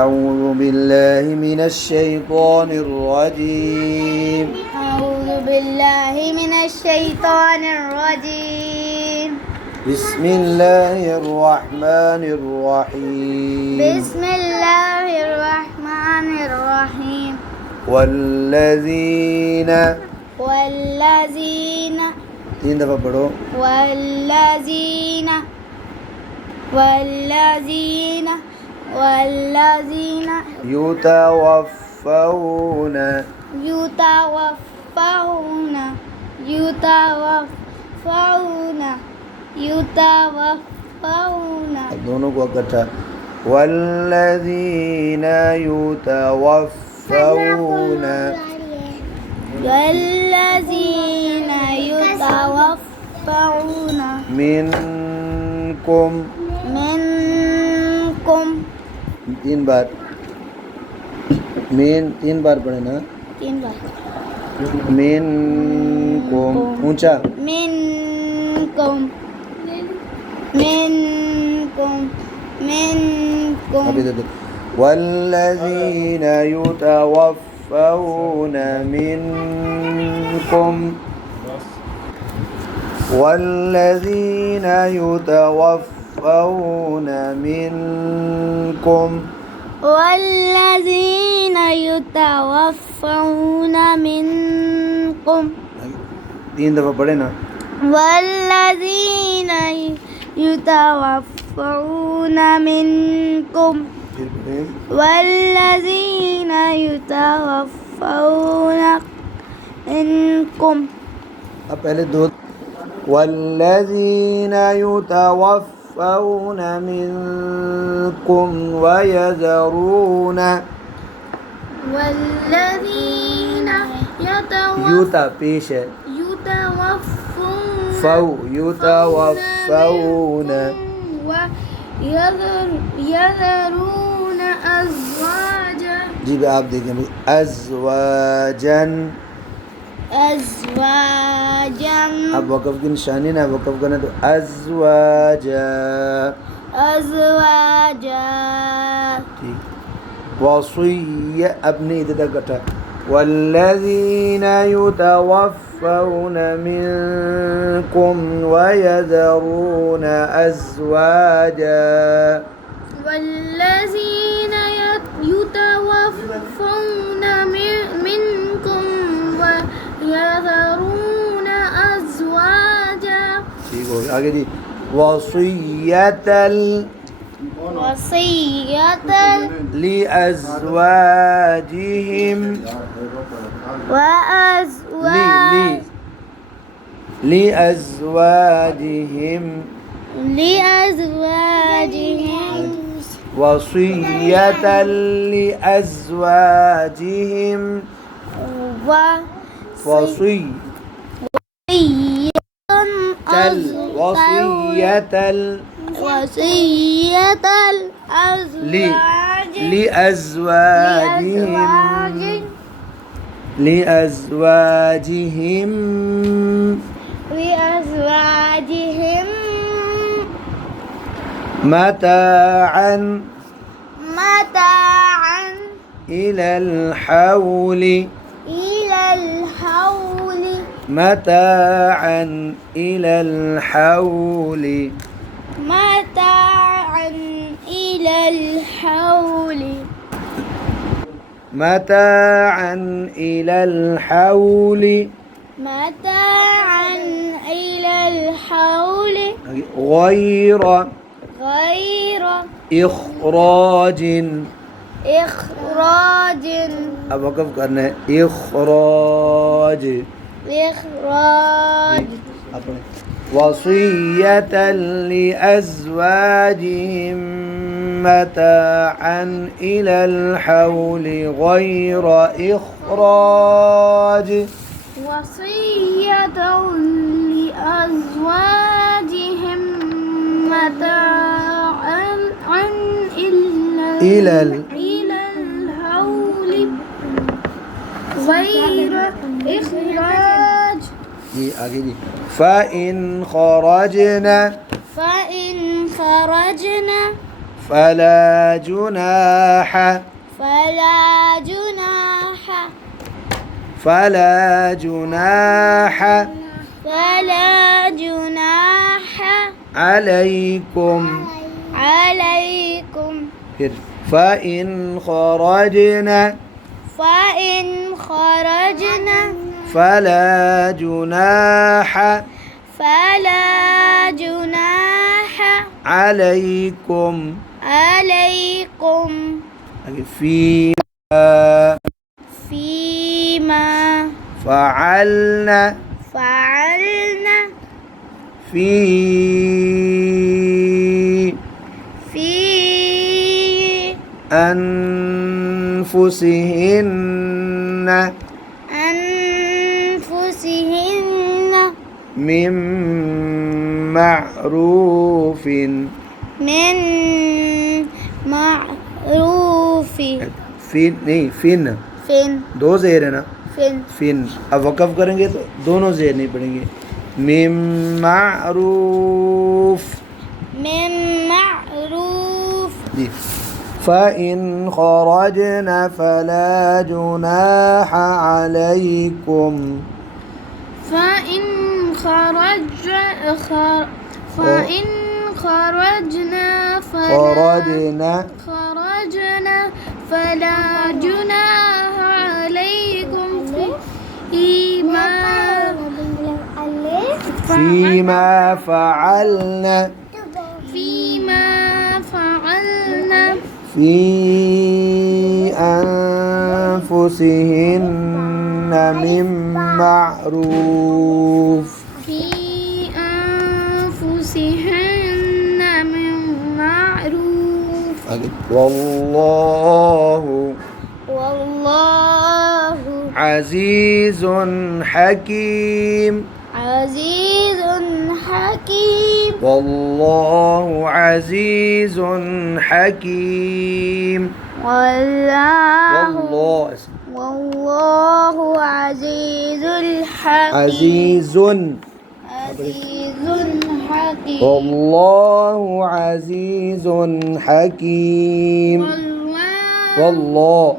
أعوذ بالله من الشيطان الرجيم. أعوذ بالله من الشيطان الرجيم. بسم الله الرحمن الرحيم. بسم الله الرحمن الرحيم. والذين तीन दफ़ा पढ़ो. والذين يتوفون अब दोनों को इकट्ठा. والذين يتوفون منكم तीन बार पढ़े ना. मिनकुम ऊंचा. अभी दे. वल्लज़ीन युतवफ़्फ़ऊन मिनकुम والذين يتوفون منكم तीन दफ़ा पढ़े ना. والذين يتوفون منكم अब पहले दो. والذين يتوفون منكم ويذرون युता पेश है. يتوفون يذرون أزواجا. जी आप देखें भाई. अज़वाजन अब वक़फ़ की निशानी ना. वक़फ़ करना तो अज़वाजा. ठीक. वसिय्या अपने इधर तक इकट्ठा. वल्लज़ीन युतवफ़्फ़ऊन मिनकुम वयज़रून अज़वाजा. والذين يتوفون منكم ويذرون أزواجا. ठीक हो गया. आगे जी. वसिय्यतल लिअज़वाजिहिम लिअज़वाजिहिम वसिय्यतल लिअज़वाजिहिम لأزواجهم متاعا إلى الحول متاعا إلى الحول غير إخراج. अब वक़फ़ करना है. إخراج अपने. وصية لأزواجهم متاعا إلى الحول غير إخراج. وصية لأزواجهم متاعا إلى الحول غير إخراج. ये आगे जी. فإن خرجنا فلا جناح فلا جناح فلا جناح فلا جناح عليكم عليكم फिर فإن خرجنا فإن خرجنا فلا جناح فلا جناح عليكم عليكم فيما فيما فعلنا فعلنا في في أنفسهن أنفسهن من معروف من معروف फिन फिन दो जेर है ना फिन फिन अब वक़फ़ करेंगे तो दोनों जेर नहीं पड़ेंगे मिम मारूफ من معروف जी फ़इन खरजना फला जुनाह अलैकुम فإن فإن خرجنا خرجنا فلا جناح عليكم فيما فعلنا فيما فعلنا في أنفسهن من معروف في أنفسهن من معروف والله والله عزيز حكيم عزيز حكيم والله عزيز حكيم والله والله والله عزيز الحكيم عزيز عزيز حكيم والله عزيز حكيم والله